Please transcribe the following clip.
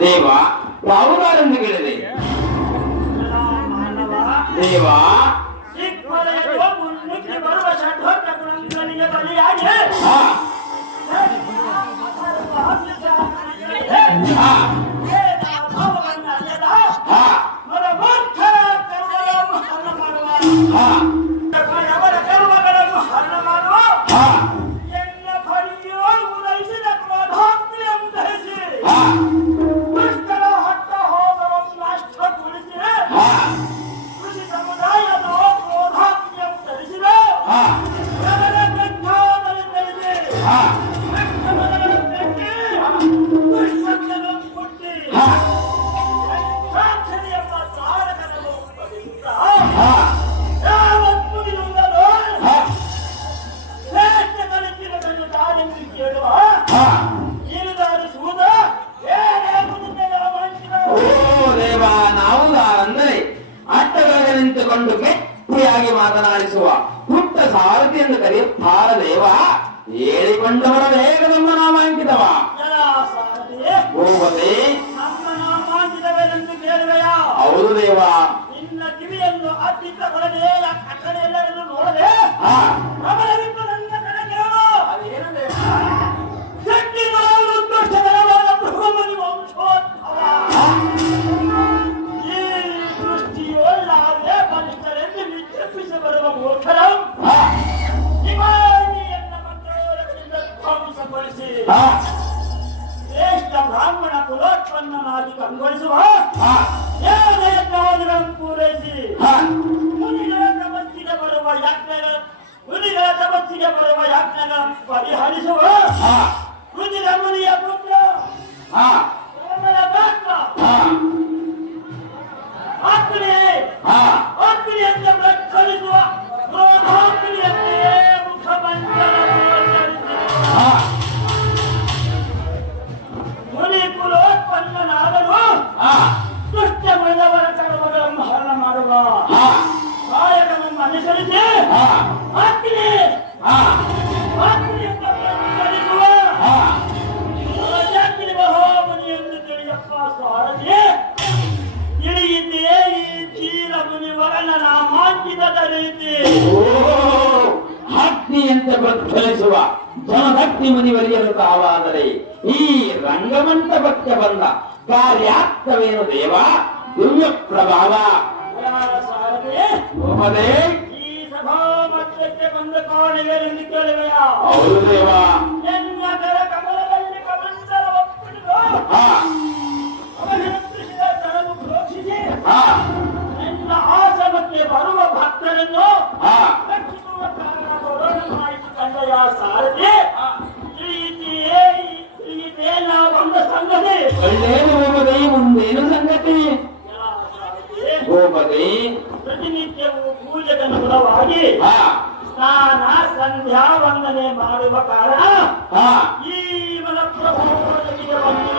ದೇವ ಯಾವುದಾರೆಂದು ಕೇಳಿದೆ ದೇವ ನಿಂತುಕೊಂಡು ಗಟ್ಟಿಯಾಗಿ ಮಾತನಾಡಿಸುವ ಪುಟ್ಟ ಸಾರಥಿ ಎಂದು ಕರೆಯುತ್ತಾರ ದೇವ ಹೇಳಿಕೊಂಡು ಬರಬೇಕ ನಮ್ಮ ನಾಮಾಂಕಿತವ ಹೋಗದೆ ಹೌದು ದೇವ ನಿನ್ನ ಕಿವಿಯನ್ನು ಅತ್ತಿತ್ತ ಹೊರಗೆ ಆ ಕಡೆ ಎಲ್ಲರನ್ನು ನೋಡದೆ ನನ್ನ ಕಡೆ ಕೇಳು ಶ್ರೇಷ್ಠ ಬ್ರಾಹ್ಮಣ ಕುಲೋತ್ಪನ್ನನಾಗಿ ಕಂಗೊಳಿಸುವ ಪೂರೈಸಿ ಮುನಿಗಳ ತಪಸ್ಸಿಗೆ ಬರುವ ಯಾಜ್ಞೆಗಳ ಪರಿಹರಿಸುವ ರುಚಿರ ಮುನಿಯ ಪುತ್ರ ಅಗ್ನಿಯಂತೆ ಪ್ರಜ್ವಲಿಸುವ ಕ್ರೋಧಾಗ್ನಿಯಂತೆಯೇ ಮುನಿ ಕುಲೋತ್ಪನ್ನನಾದರೂ ದುಷ್ಟ ಮೃದವರ ಕರ್ಮಗಳನ್ನು ಹರಣ ಮಾಡುವ ಕಾಯಕವನ್ನು ಅನುಸರಿಸಿ ಅಗ್ನಿಯಿಂದ ಪ್ರಜ್ವಲಿಸುವ ರಾಜಾಗ್ನಿ ಮಹಾಮುನಿ ಎಂದು ತಿಳಿಯಪ್ಪ ಸಾರಥಿ ತಿಳಿಯಿದೆಯೇ ಈ ಚೀಲ ಮುನಿವರನ ನಾಮಾಂಕಿತದ ರೀತಿ ಅಗ್ನಿಯಂತೆ ಪ್ರಜ್ವಲಿಸುವ ಜನಭಕ್ತಿ ಮುನಿವರಿಯಲು ತಾವಾದರೆ ಈ ರಂಗಮಂಟಪಕ್ಕೆ ಬಂದ ಕಾರ್ಯಾರ್ಥವೇನು ದೇವ ದಿವ್ಯ ಪ್ರಭಾವ ಈ ಸಭಾ ಮಧ್ಯಕ್ಕೆ ಬಂದ ಕಾಣಿವೆಂದು ಕೇಳುವೆಯಾ ಹೌದು ದೇವ ಎನ್ನ ಕರ ಕಮಲದಲ್ಲಿ ಕಮಂಡಲ ಒಪ್ಪಿಟ್ಟು ಅವನಿಂದ ತನವು ಪ್ರೋಕ್ಷಿಸಿ ಎನ್ನ ಆಶ್ರಮಕ್ಕೆ ಬರುವ ಭಕ್ತರನ್ನು ರಕ್ಷಿಸುವ ಕಾರಣ ಕೊರೋನಾಯಿತು ಕಂಡಯ ಸಾರಥಿ ನಾ ಬಂದ ಸಂಗತಿ ಒಳ್ಳೇನು ಹೋಗದೆ ಮುಂದೇನು ಸಂಗತಿ ಹೋಗದೆ ಪ್ರತಿನಿತ್ಯವೂ ಪೂಜೆಗನುಗುಣವಾಗಿ ಸ್ನಾನ ಸಂಧ್ಯಾ ವಂದನೆ ಮಾಡುವ ಕಾರಣ ಈ ಮಲಪ್ರಭು